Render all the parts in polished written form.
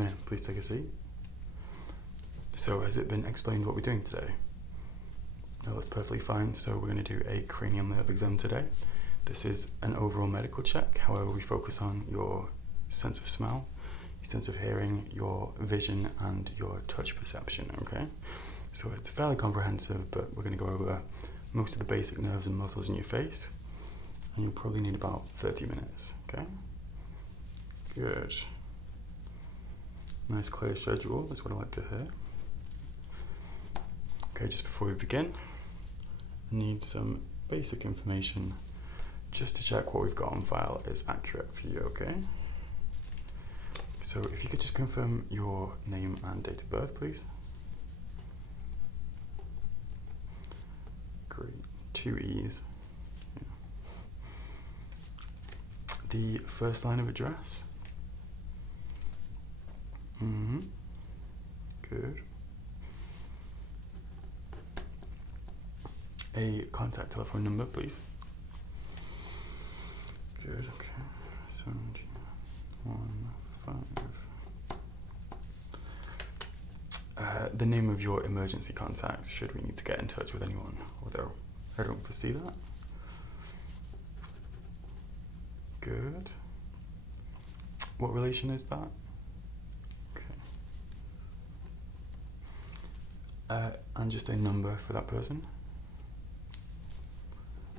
Come in, please take a seat. So has it been explained what we're doing today? No, that's perfectly fine. So we're going to do a cranial nerve exam today. This is an overall medical check. However, we focus on your sense of smell, your sense of hearing, your vision, and your touch perception, okay? So it's fairly comprehensive, but we're going to go over most of the basic nerves and muscles in your face. And you'll probably need about 30 minutes, okay? Good. Nice clear schedule, that's what I like to hear. Okay, just before we begin, I need some basic information just to check what we've got on file is accurate for you, okay? So if you could just confirm your name and date of birth, please. Great, 2 E's. Yeah. The first line of address. Good. A contact telephone number, please. Good, okay. 1715. The name of your emergency contact, should we need to get in touch with anyone, although I don't foresee that. Good. What relation is that? Okay. And just a number for that person.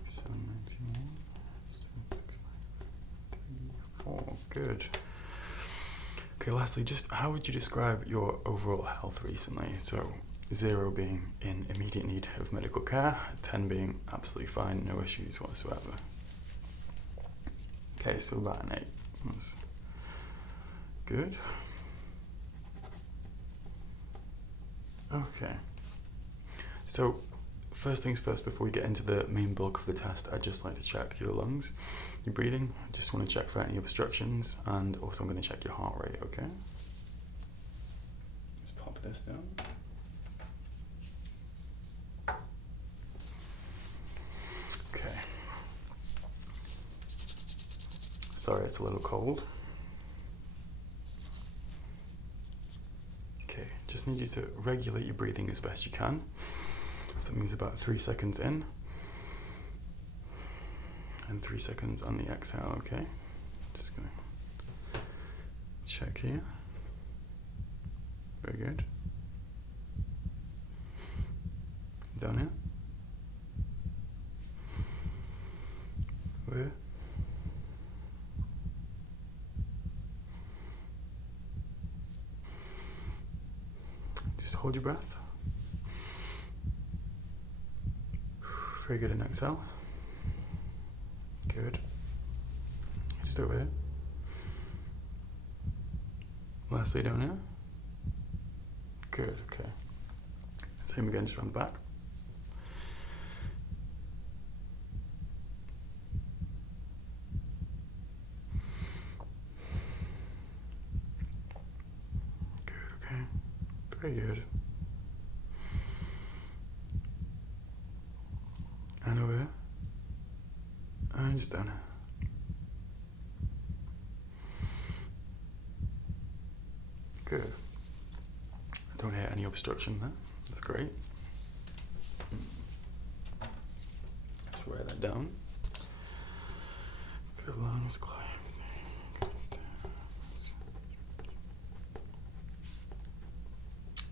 791 765 34. Good. Okay, lastly, just how would you describe your overall health recently? So 0 being in immediate need of medical care, 10 being absolutely fine, no issues whatsoever. Okay, so about an 8. That's good. Okay. So first things first, before we get into the main bulk of the test, I'd just like to check your lungs, your breathing. I just want to check for any obstructions, and also I'm going to check your heart rate, okay? Just pop this down. Okay. Sorry, it's a little cold. Okay, just need you to regulate your breathing as best you can. So that means about 3 seconds in and 3 seconds on the exhale, okay? Just gonna check here. Very good. Down here. Where? Just hold your breath. Very good, and exhale. Good. Still here. Lastly, down here. Good, okay. Same again, just round the back. Good, okay. Very good. And over here. And just down here. Good. I don't hear any obstruction there. That's great. Let's write that down. Good lungs, climb.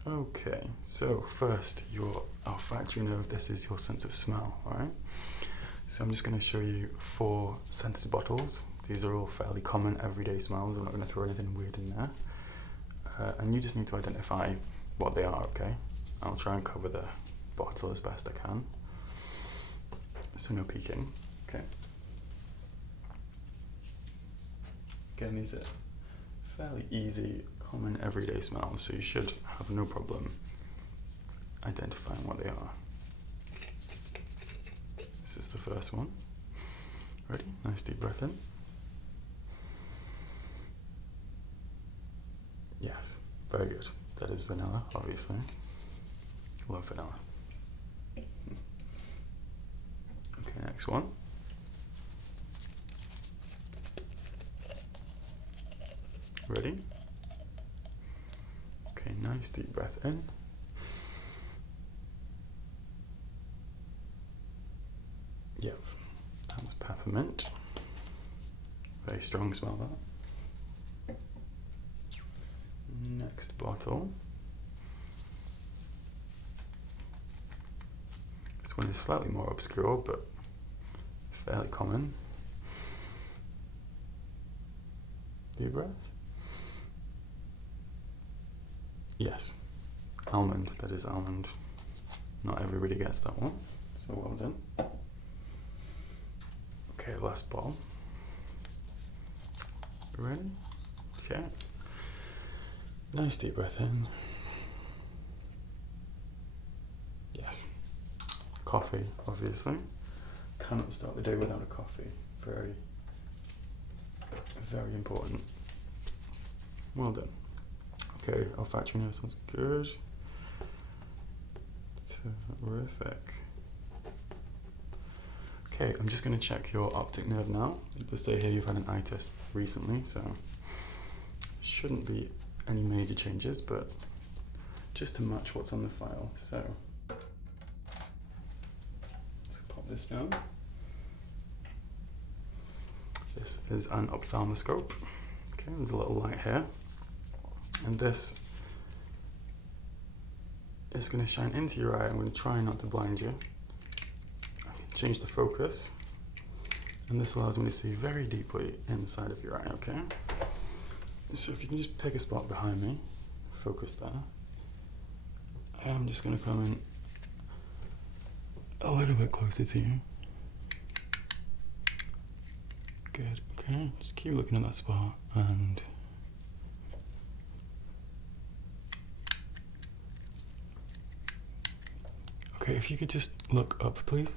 Okay, so first, your olfactory nerve, this is your sense of smell, alright? So I'm just going to show you 4 scented bottles. These are all fairly common everyday smells. I'm not going to throw anything weird in there. And you just need to identify what they are, okay? I'll try and cover the bottle as best I can. So no peeking, okay? Again, these are fairly easy, common everyday smells, so you should have no problem identifying what they are. This is the first one. Ready? Nice deep breath in. Yes, very good. That is vanilla, obviously. Love vanilla. Okay, next one. Ready? Okay, nice deep breath in. Yep, that's peppermint. Very strong smell, that. Next bottle. This one is slightly more obscure, but fairly common. Deep breath. Yes, almond, that is almond. Not everybody gets that one, so well done. Okay, last bottle. Ready? Okay. Nice deep breath in. Yes. Coffee, obviously. Cannot start the day without a coffee. Very, very important. Well done. Okay, olfactory nerve sounds good. Terrific. Okay, I'm just going to check your optic nerve now. It does say here you've had an eye test recently, so shouldn't be any major changes, but just to match what's on the file. So let's pop this down. This is an ophthalmoscope. Okay, there's a little light here, and this is going to shine into your eye. I'm going to try not to blind you. I can change the focus, and this allows me to see very deeply inside of your eye, okay? So if you can just pick a spot behind me, focus there. I'm just going to come in a little bit closer to you. Good, okay, just keep looking at that spot, and okay, if you could just look up, please.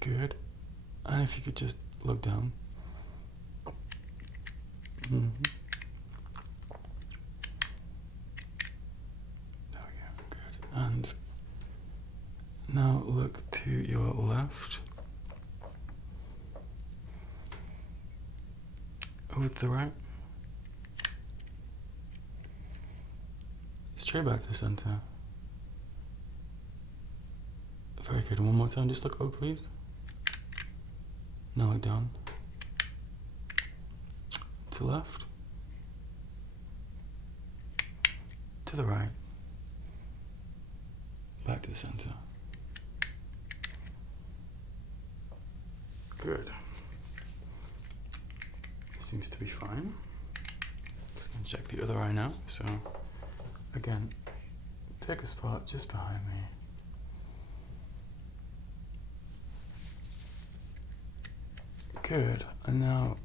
Good. And if you could just look down. Mm-hmm. There we go, good. And now look to your left. Over to the right. Straight back to the center. Very good. One more time, just look up, please. Now look down. To the left. To the right. Back to the center. Good. Seems to be fine. Just gonna check the other eye now. So, again, pick a spot just behind me. Good. And now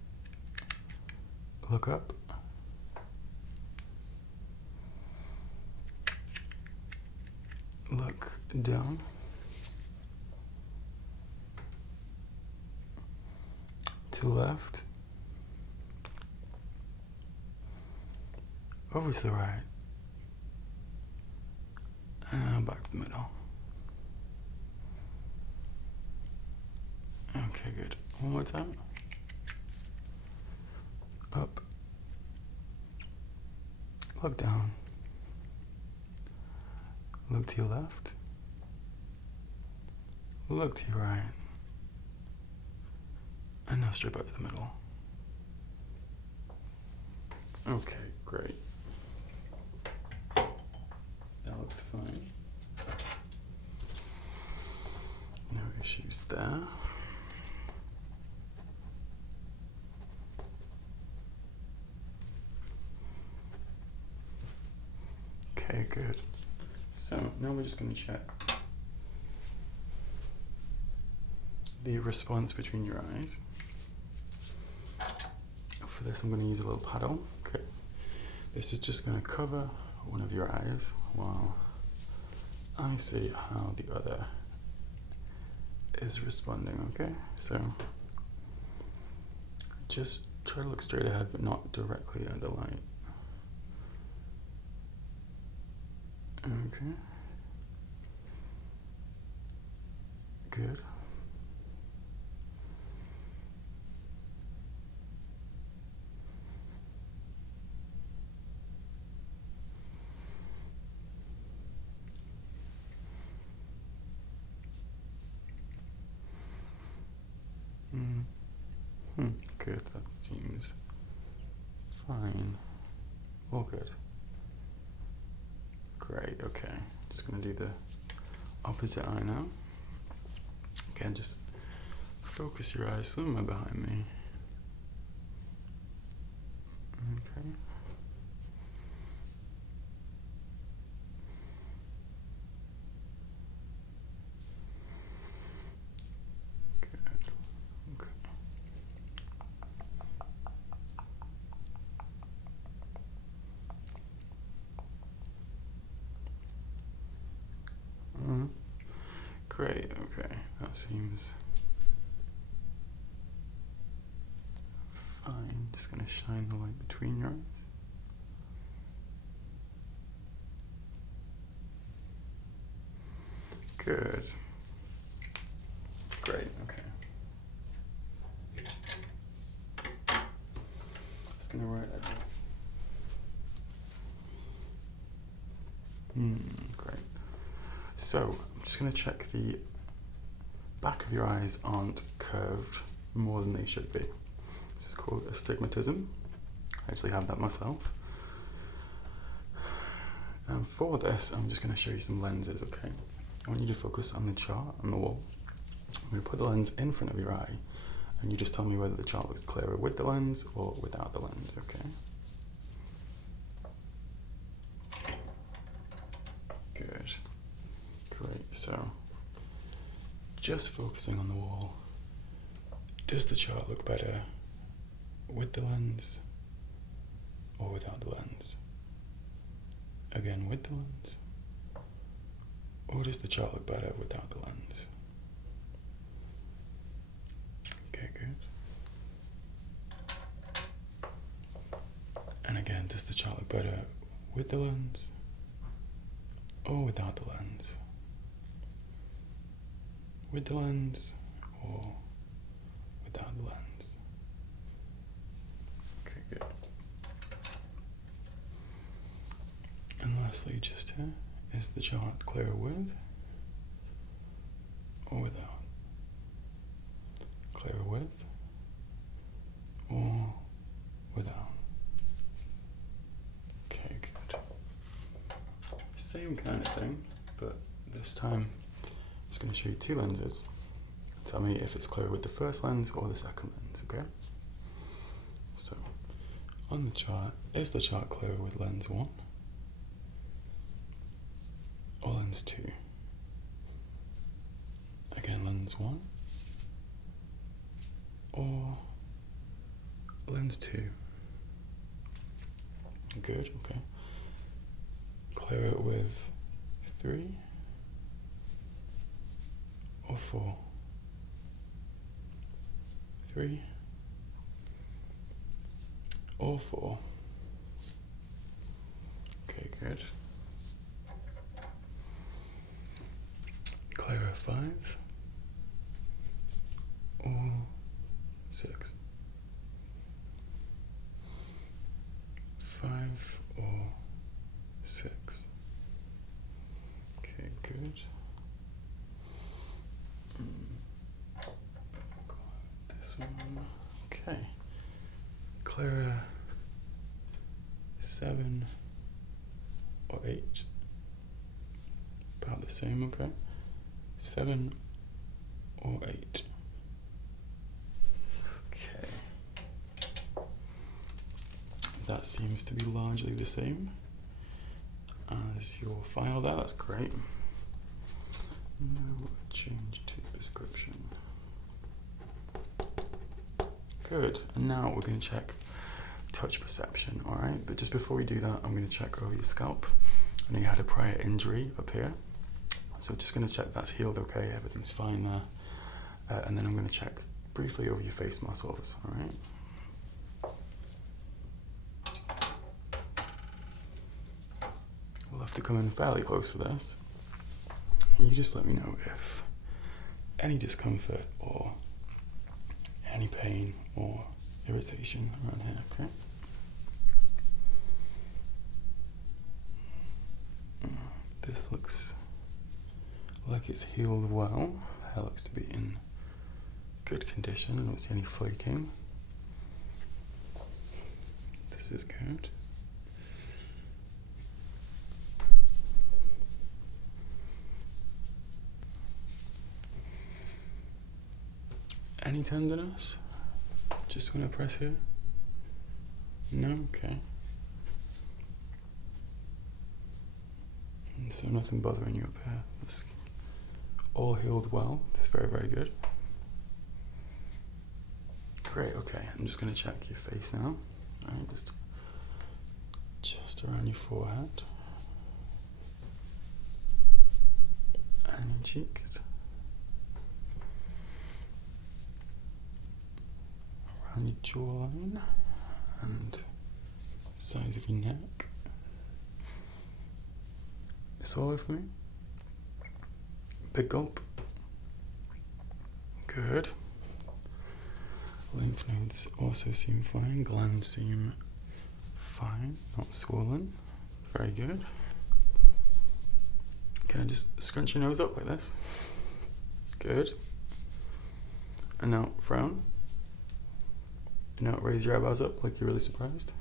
look up. Look down. To the left. Over to the right. And now back to the middle. Okay, good. One more time. Up. Look down. Look to your left. Look to your right. And now straight back to the middle. Okay, great. That looks fine. No issues there. Okay, good. So now we're just going to check the response between your eyes. For this, I'm going to use a little paddle. Okay. This is just going to cover one of your eyes while I see how the other is responding, okay? So just try to look straight ahead, but not directly at the light. Okay. Good. Good, that seems fine. All good. Great, okay. Just going to do the opposite eye now. Again, just focus your eyes somewhere behind me. Okay. Good. Okay. Great, okay. That seems fine. Just going to shine the light between your eyes. Good. Great, okay. Just going to write that down. Great. So, I'm just going to check the back of your eyes aren't curved more than they should be. This is called astigmatism. I actually have that myself. And for this, I'm just going to show you some lenses, okay? I want you to focus on the chart on the wall. I'm going to put the lens in front of your eye, and you just tell me whether the chart looks clearer with the lens or without the lens, okay? Good. Great, so just focusing on the wall, does the chart look better with the lens or without the lens? Again, with the lens, or does the chart look better without the lens? Okay, good. And again, does the chart look better with the lens or without the lens? With the lens or without the lens? Okay, good. And lastly, just here, is the chart clearer with or without? Clearer with or without? Okay, good. Same kind of thing, but this time I'm just going to show you two lenses. Tell me if it's clearer with the first lens or the second lens, okay? So, on the chart, is the chart clearer with lens 1 or lens 2? Again, lens 1 or lens 2? Good, okay. Clearer with 3 or 4? 3 or 4? Okay, good. Clearer 5 or 6? 5 or 6? Okay, good. This one. Okay. Clearer 7 or 8? About the same, okay. 7 or 8? Okay. That seems to be largely the same as your final there. That's great. No change to prescription. Good. And now we're going to check touch perception, alright? But just before we do that, I'm going to check over your scalp. I know you had a prior injury up here, so just going to check that's healed okay, everything's fine there. And then I'm going to check briefly over your face muscles, alright? We'll have to come in fairly close for this. You just let me know if any discomfort or any pain or irritation around here, okay? This looks like it's healed well. Hair looks to be in good condition. I don't see any flaking. This is good. Any tenderness? Just when I press here? No? Okay. And so nothing bothering you up here. That's all healed well. It's very, very good. Great, okay. I'm just going to check your face now. Alright, just around your forehead. And your cheeks. Around your jawline. And sides of your neck. Swallow for me. Big gulp. Good. Lymph nodes also seem fine. Glands seem fine, not swollen. Very good. Can I just scrunch your nose up like this? Good. And now frown. And now raise your eyebrows up like you're really surprised.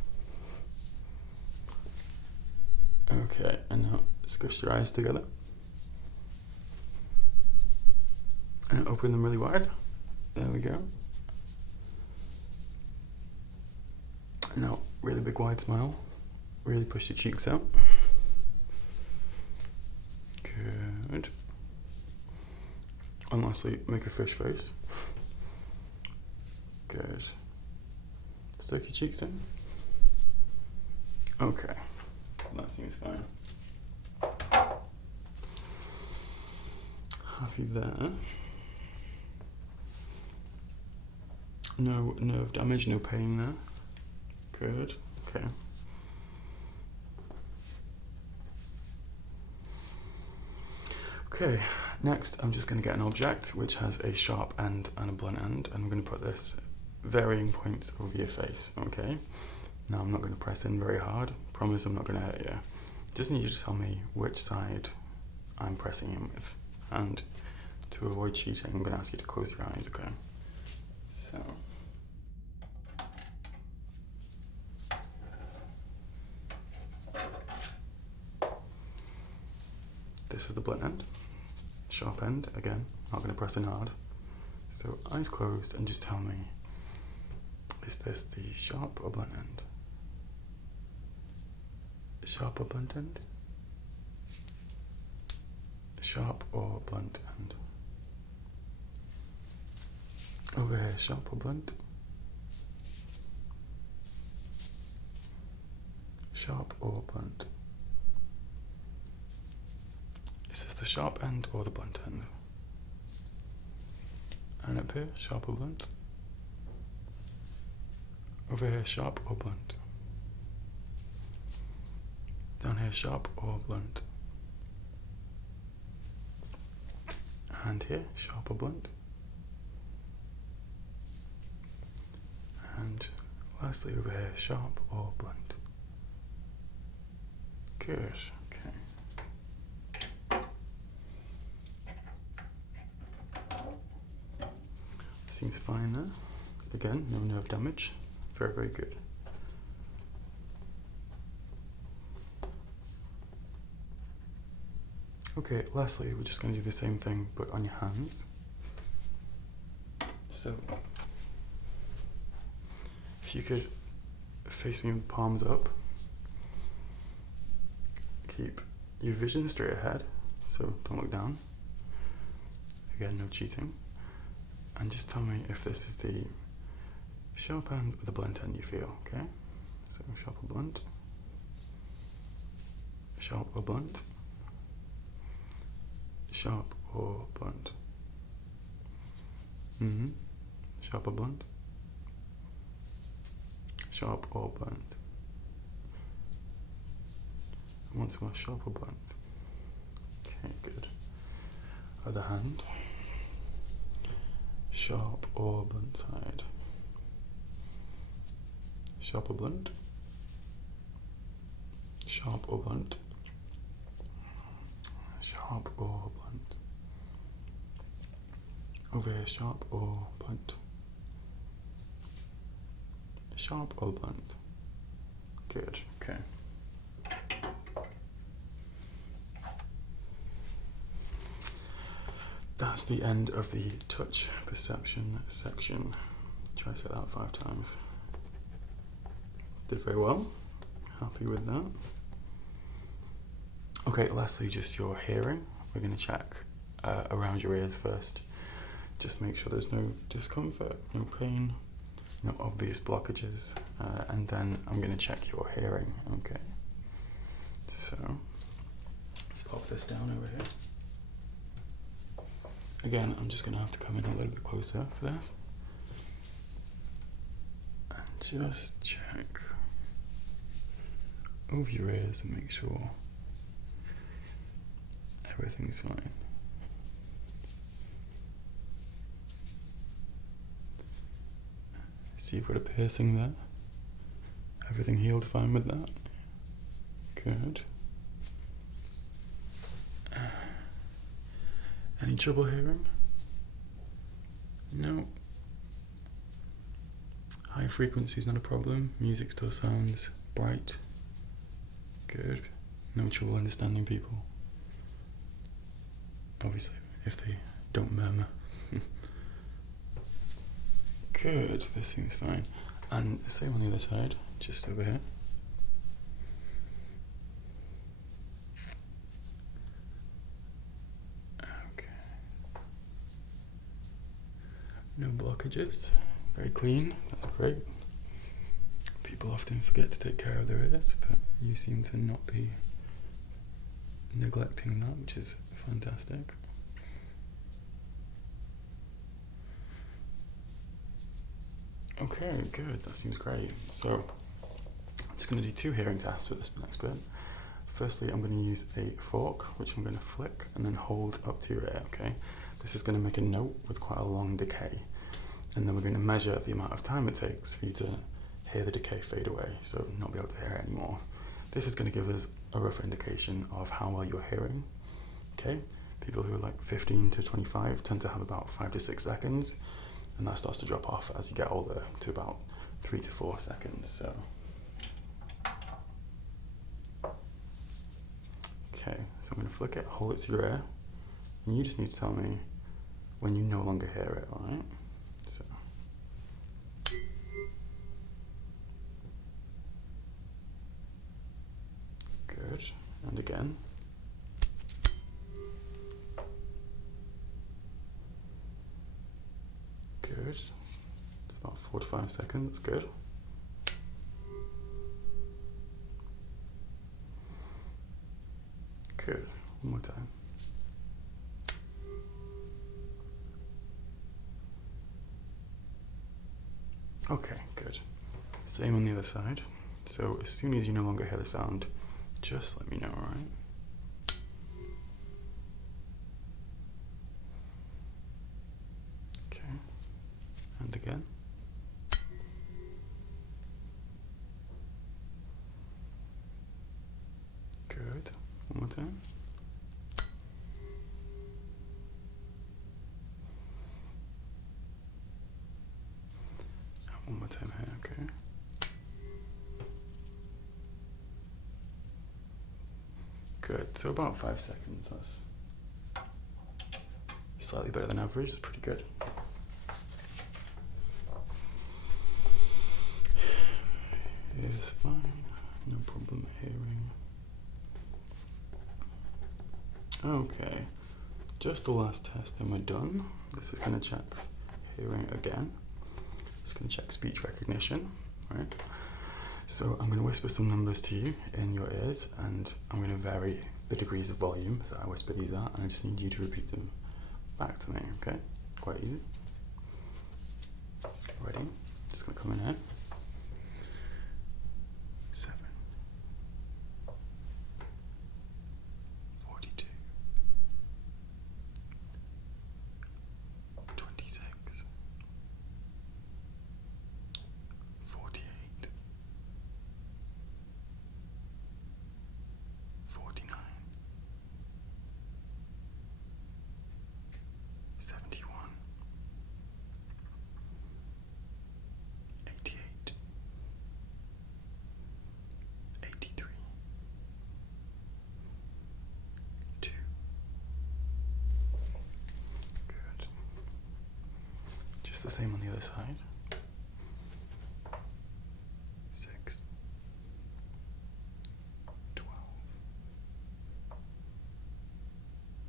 Okay, and now squish your eyes together. And open them really wide. There we go. And now, really big wide smile. Really push your cheeks out. Good. And lastly, make a fish face. Good. Soak your cheeks in. Okay. That seems fine. Happy there. No nerve damage, no pain there. Good. Okay. Okay, next I'm just going to get an object which has a sharp end and a blunt end, and I'm going to put this varying points over your face, okay? Now I'm not going to press in very hard. Promise I'm not going to hurt you. Just need you to tell me which side I'm pressing in with. And to avoid cheating, I'm going to ask you to close your eyes, okay? So. This is the blunt end. Sharp end, again, not going to press in hard. So eyes closed and just tell me, is this the sharp or blunt end? Sharp or blunt end? Sharp or blunt end? Over here, sharp or blunt? Sharp or blunt? Is this the sharp end or the blunt end? And up here, sharp or blunt? Over here, sharp or blunt? Down here, sharp or blunt? And here, sharp or blunt? And lastly over here, sharp or blunt? Good, okay. Seems fine there. Again, no nerve damage. Very, very good. Okay, lastly, we're just going to do the same thing, but on your hands. So, if you could face me with palms up, keep your vision straight ahead, so don't look down. Again, no cheating. And just tell me if this is the sharp end or the blunt end you feel, okay? So, sharp or blunt? Sharp or blunt? Sharp or blunt? Sharp or blunt? Sharp or blunt? And once more, sharp or blunt? Okay, good. Other hand. Sharp or blunt side? Sharp or blunt? Sharp or blunt? Sharp or blunt? Over here, sharp or blunt? Sharp or blunt? Good, okay. That's the end of the touch perception section. Try to say that 5 times. Did very well. Happy with that. Okay, lastly, just your hearing. We're going to check around your ears first. Just make sure there's no discomfort, no pain, no obvious blockages, and then I'm going to check your hearing. Okay. So let's pop this down over here. Again, I'm just going to have to come in a little bit closer for this. And just check over your ears and make sure everything's fine. See, you've got a piercing there. Everything healed fine with that? Good. Any trouble hearing? No. High frequency is not a problem. Music still sounds bright. Good. No trouble understanding people. Obviously, if they don't murmur. Good, this seems fine. And same on the other side, just over here. Okay. No blockages. Very clean, that's great. People often forget to take care of their ears, but you seem to not be neglecting that, which is fantastic. Okay, good, that seems great. So, I'm just going to do 2 hearing tests with this next bit. Firstly, I'm going to use a fork, which I'm going to flick and then hold up to your ear, okay? This is going to make a note with quite a long decay. And then we're going to measure the amount of time it takes for you to hear the decay fade away, so not be able to hear it anymore. This is going to give us a rough indication of how well you're hearing, okay? People who are like 15 to 25 tend to have about 5 to 6 seconds, and that starts to drop off as you get older to about 3 to 4 seconds, so. Okay, so I'm going to flick it, hold it to your ear, and you just need to tell me when you no longer hear it, alright? So. Good, and again. Good, it's about 4 to 5 seconds, that's good. Good, one more time. Okay, good. Same on the other side. So as soon as you no longer hear the sound, just let me know, alright? Okay, and again. Good, one more time. And one more time here, okay. Good, so about 5 seconds, that's slightly better than average, it's pretty good. It's fine, no problem hearing. Okay, just the last test and we're done. This is going to check hearing again. It's going to check speech recognition, right? So I'm going to whisper some numbers to you in your ears, and I'm going to vary the degrees of volume that I whisper these at, and I just need you to repeat them back to me, okay? Quite easy. Ready? Just going to come in here. 7, 42, 26, 48, 49, 71, 88, Just the same on the other side. 6, 12,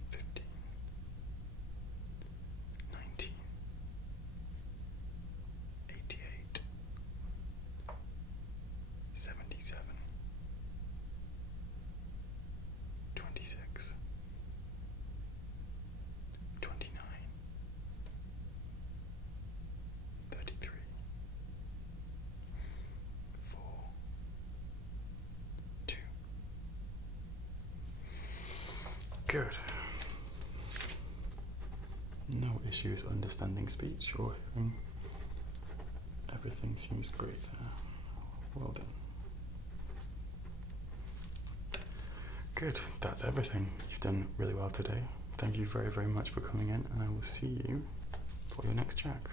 15, 19, 88, 77, 26, 29, 33, 4, 2. Good. No issues understanding speech or hearing. Everything seems great there. Well done. Good, that's everything. You've done really well today. Thank you very, very much for coming in, and I will see you for your next check.